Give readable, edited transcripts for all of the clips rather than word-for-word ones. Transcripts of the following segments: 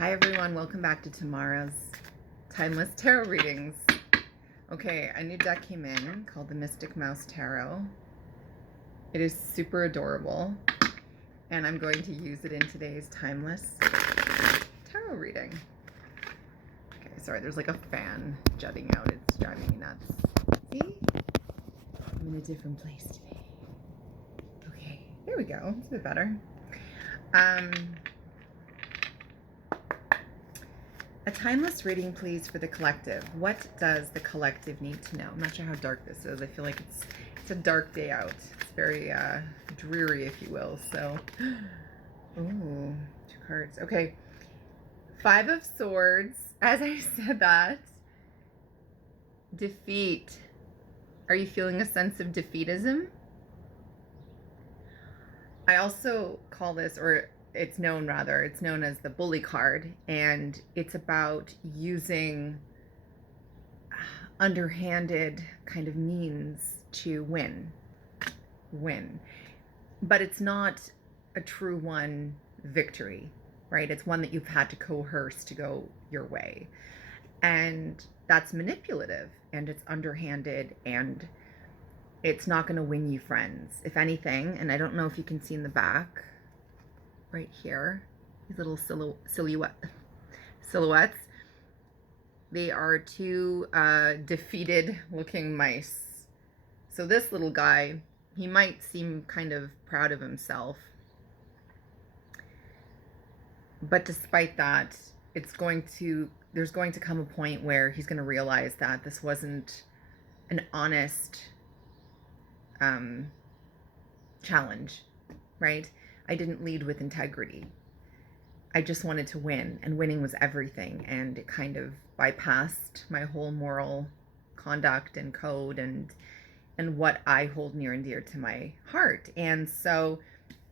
Hi everyone, welcome back to tomorrow's Timeless Tarot readings. Okay, a new deck came in called the Mystic Mouse Tarot. It is super adorable, and I'm going to use it in today's Timeless Tarot reading. Okay, sorry, there's like a fan jutting out. It's driving me nuts. See? I'm in a different place today. Okay, there we go. It's a bit better. A timeless reading, please, for the collective. What does the collective need to know? I'm not sure how dark this is. I feel like it's a dark day out. It's very dreary, if you will. So, ooh, 2 cards. Okay, 5 of Swords. As I said that, defeat. Are you feeling a sense of defeatism? I also call this, or it's known as the bully card, and it's about using underhanded kind of means to win. But it's not a true won victory, right? It's one that you've had to coerce to go your way. And that's manipulative, and it's underhanded, and it's not going to win you friends. If anything, and I don't know if you can see in the back, right here, these little silhouettes, they are 2 defeated looking mice. So this little guy, he might seem kind of proud of himself, but despite that, there's going to come a point where he's going to realize that this wasn't an honest challenge, right? I didn't lead with integrity. I just wanted to win, and winning was everything, and it kind of bypassed my whole moral conduct and code and what I hold near and dear to my heart. And so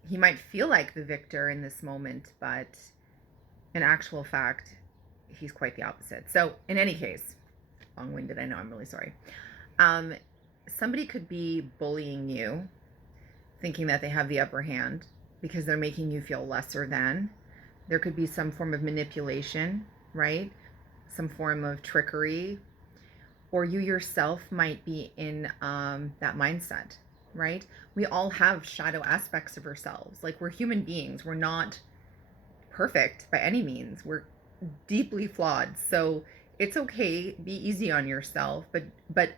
he might feel like the victor in this moment, but in actual fact, he's quite the opposite. So in any case, long-winded, I know, I'm really sorry. Somebody could be bullying you, thinking that they have the upper hand because they're making you feel lesser than. There could be some form of manipulation, right? Some form of trickery. Or you yourself might be in that mindset, right? We all have shadow aspects of ourselves. Like, we're human beings. We're not perfect by any means. We're deeply flawed. So it's okay. Be easy on yourself, but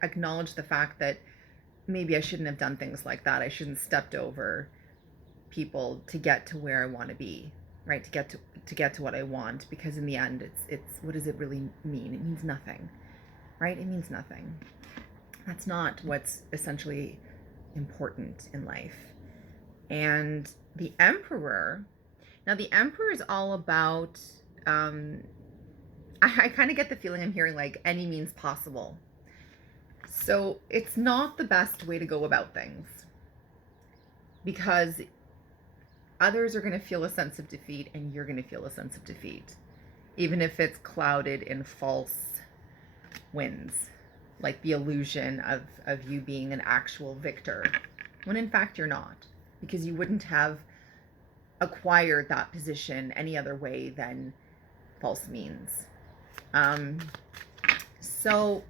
acknowledge the fact that maybe I shouldn't have done things like that. I shouldn't have stepped over people to get to where I want to be, right? To get to what I want, because in the end, it's what does it really mean? It means nothing, right? It means nothing. That's not what's essentially important in life. And the Emperor, now the Emperor is all about, I kind of get the feeling I'm hearing like any means possible. So it's not the best way to go about things, because others are going to feel a sense of defeat, and you're going to feel a sense of defeat, even if it's clouded in false wins, like the illusion of you being an actual victor, when in fact you're not, because you wouldn't have acquired that position any other way than false means. So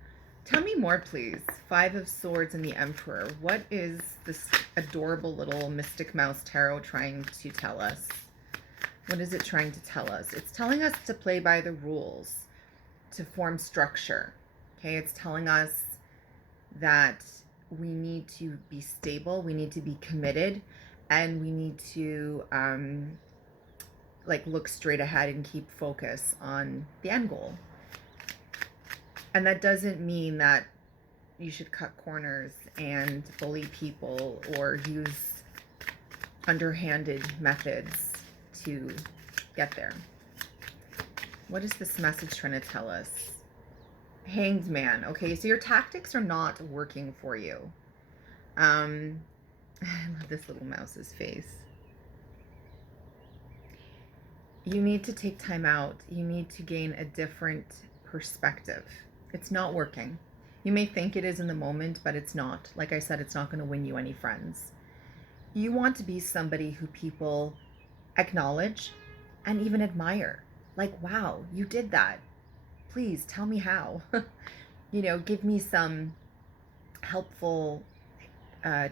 tell me more, please. 5 of Swords and the Emperor. What is this adorable little Mystic Mouse Tarot trying to tell us? What is it trying to tell us? It's telling us to play by the rules, to form structure. Okay, it's telling us that we need to be stable, we need to be committed, and we need to look straight ahead and keep focus on the end goal. And that doesn't mean that you should cut corners and bully people or use underhanded methods to get there. What is this message trying to tell us? Hanged Man. Okay, so your tactics are not working for you. I love this little mouse's face. You need to take time out. You need to gain a different perspective. It's not working. You may think it is in the moment, but it's not. Like I said, it's not going to win you any friends. You want to be somebody who people acknowledge and even admire. like, wow, you did that. Please tell me how. Give me some helpful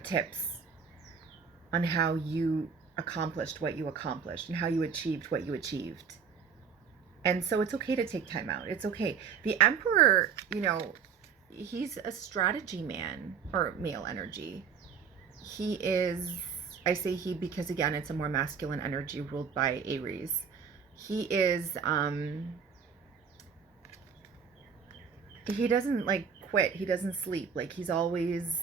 tips on how you accomplished what you accomplished and how you achieved what you achieved. And so it's okay to take time out. It's okay. The Emperor, he's a strategy man, or male energy. He is, I say he because again, it's a more masculine energy ruled by Aries. He is, he doesn't like quit. He doesn't sleep. Like he's always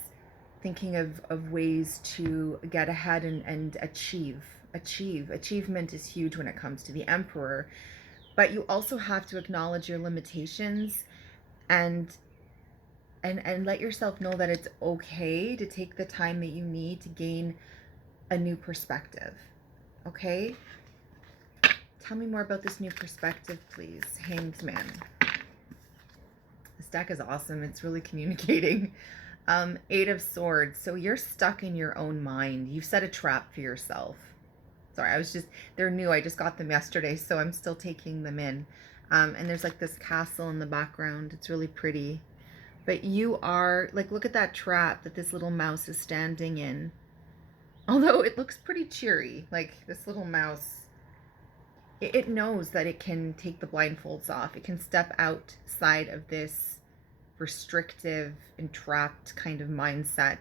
thinking of ways to get ahead and achieve. Achievement is huge when it comes to the Emperor. But you also have to acknowledge your limitations and let yourself know that it's okay to take the time that you need to gain a new perspective. Okay? Tell me more about this new perspective, please. Hanged Man. This deck is awesome. It's really communicating. Eight of Swords. So you're stuck in your own mind. You've set a trap for yourself. Sorry, they're new. I just got them yesterday, so I'm still taking them in. And there's like this castle in the background. It's really pretty. But you are, like, look at that trap that this little mouse is standing in. Although it looks pretty cheery. Like, this little mouse, it knows that it can take the blindfolds off. It can step outside of this restrictive, entrapped kind of mindset,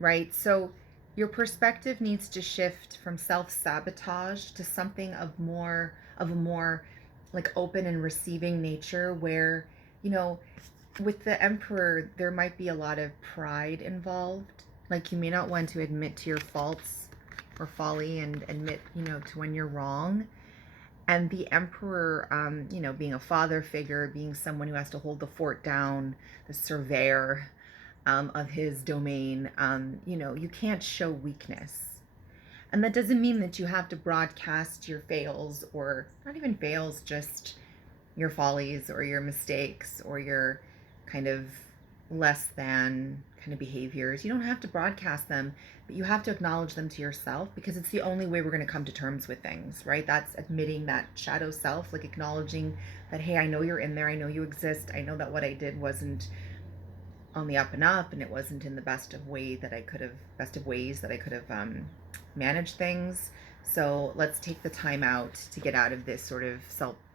right? So your perspective needs to shift from self-sabotage to something of a more like open and receiving nature where, with the Emperor, there might be a lot of pride involved. Like you may not want to admit to your faults or folly and admit, to when you're wrong. And the Emperor, being a father figure, being someone who has to hold the fort down, the surveyor of his domain, you can't show weakness. And that doesn't mean that you have to broadcast your fails, or not even fails, just your follies or your mistakes or your kind of less than kind of behaviors. You don't have to broadcast them, but you have to acknowledge them to yourself, because it's the only way we're going to come to terms with things, right? That's admitting that shadow self, like acknowledging that, hey, I know you're in there. I know you exist. I know that what I did wasn't on the up and up, and it wasn't in the best of ways that I could have managed things. So let's take the time out to get out of this sort of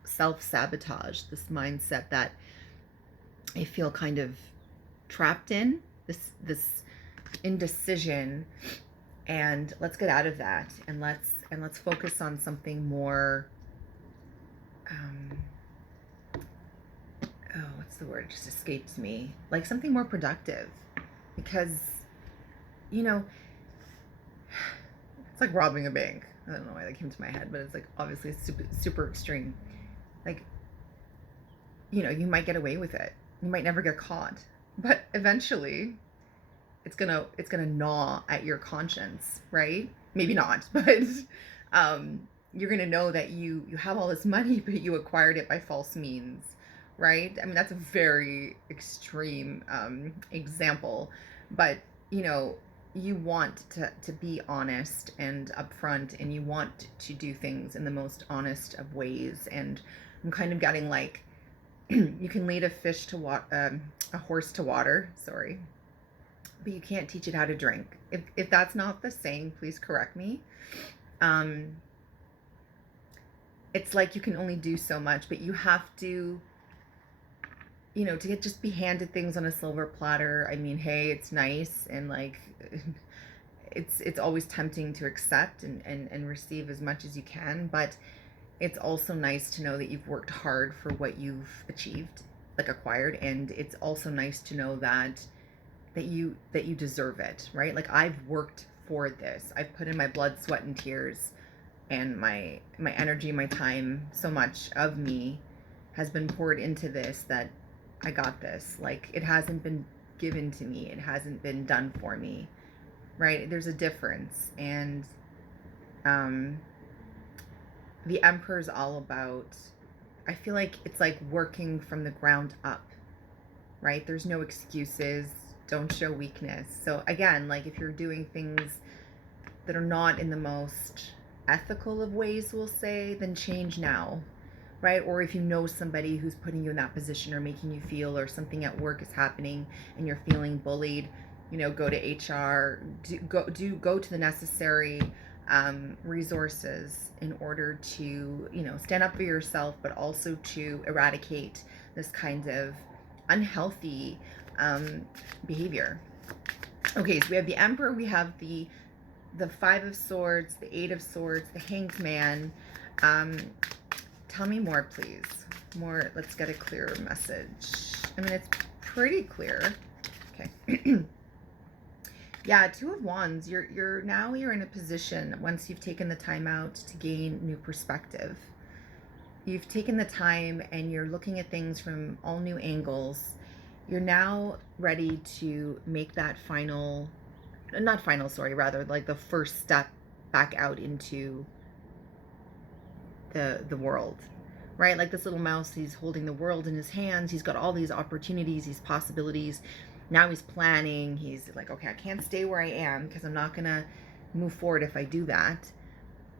self-sabotage, this mindset that I feel kind of trapped in, this indecision, and let's get out of that, and let's focus on something more what's the word? It just escapes me. Like something more productive, because it's like robbing a bank. I don't know why that came to my head, but it's like obviously super, super extreme. Like, you might get away with it. You might never get caught, but eventually it's gonna gnaw at your conscience, right? Maybe not, but you're gonna know that you have all this money, but you acquired it by false means, right? I mean, that's a very extreme example, but you want to be honest and upfront, and you want to do things in the most honest of ways. And I'm kind of getting like, you can lead a horse to water, sorry, but you can't teach it how to drink. If that's not the saying, please correct me. It's like you can only do so much, but you have to, to just be handed things on a silver platter. I mean, hey, it's nice, and like, it's always tempting to accept and receive as much as you can, but it's also nice to know that you've worked hard for what you've achieved, like acquired, and it's also nice to know that you deserve it, right? Like, I've worked for this. I've put in my blood, sweat, and tears, and my energy, my time. So much of me has been poured into this that I got this. Like, it hasn't been given to me. It hasn't been done for me, right? There's a difference. And the Emperor's all about, I feel like it's like working from the ground up, right? There's no excuses. Don't show weakness. So again, like, if you're doing things that are not in the most ethical of ways, we'll say, then change now. right? Or if you know somebody who's putting you in that position or making you feel, or something at work is happening and you're feeling bullied, you know, go to HR, go to the necessary resources in order to, you know, stand up for yourself, but also to eradicate this kind of unhealthy behavior. Okay, so we have the Emperor, we have the Five of Swords, the Eight of Swords, the Hanged Man. Tell me more, please. More, let's get a clearer message. I mean, it's pretty clear. Okay. Yeah, Two of Wands. You're in a position, once you've taken the time out to gain new perspective. You've taken the time and you're looking at things from all new angles. You're now ready to make that final, not final, sorry, rather like the first step back out into the world, right? Like this little mouse, he's holding the world in his hands. He's got all these opportunities, these possibilities. Now he's planning. He's like, okay, I can't stay where I am because I'm not gonna move forward if I do that.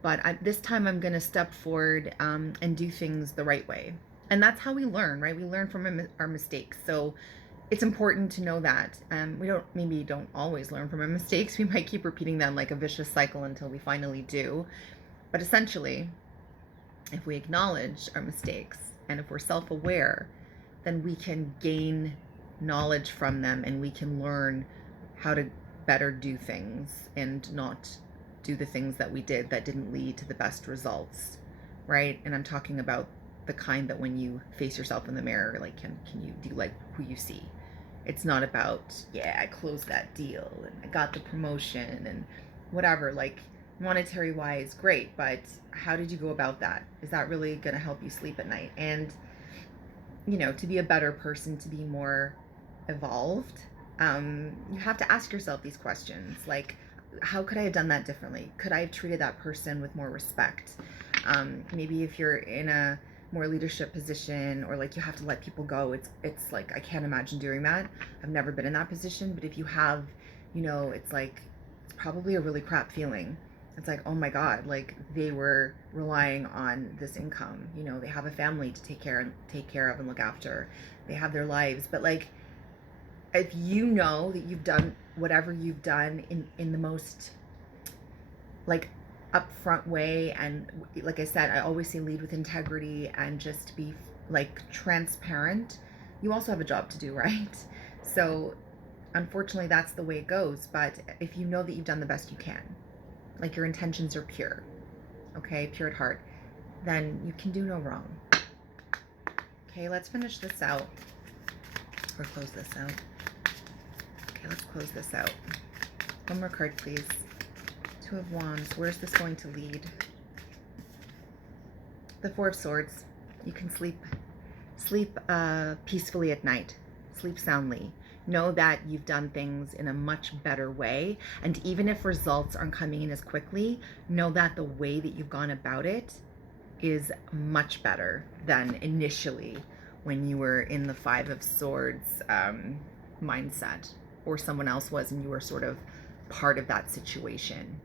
But this time I'm gonna step forward and do things the right way. And that's how we learn, right? We learn from our mistakes. So it's important to know that. We don't always learn from our mistakes. We might keep repeating them like a vicious cycle until we finally do. But essentially, if we acknowledge our mistakes and if we're self-aware, then we can gain knowledge from them and we can learn how to better do things and not do the things that we did that didn't lead to the best results, right? And I'm talking about the kind that when you face yourself in the mirror, like, can you do you like who you see? It's not about, yeah, I closed that deal and I got the promotion and whatever, like, monetary wise, great, but how did you go about that? Is that really going to help you sleep at night? And, you know, to be a better person, to be more evolved, you have to ask yourself these questions. Like, how could I have done that differently? Could I have treated that person with more respect? Maybe if you're in a more leadership position, or like you have to let people go, it's like, I can't imagine doing that. I've never been in that position, but if you have, you know, it's like, it's probably a really crap feeling. It's like, oh my God, like they were relying on this income. You know, they have a family to take care of and look after. They have their lives. But like, if you know that you've done whatever you've done in the most like upfront way, and like I said, I always say lead with integrity and just be like transparent, you also have a job to do, right? So unfortunately that's the way it goes. But if you know that you've done the best you can, like your intentions are pure, okay, pure at heart, then you can do no wrong. Okay, let's finish this out, or close this out. Okay, let's close this out. One more card, please. Two of Wands. Where's this going to lead? The Four of Swords. You can sleep peacefully at night. Sleep soundly. Know that you've done things in a much better way. And even if results aren't coming in as quickly, know that the way that you've gone about it is much better than initially when you were in the Five of Swords mindset, or someone else was and you were sort of part of that situation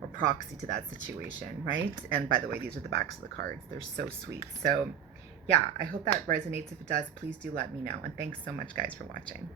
or proxy to that situation, right? And by the way, these are the backs of the cards. They're so sweet. So yeah, I hope that resonates. If it does, please do let me know. And thanks so much, guys, for watching.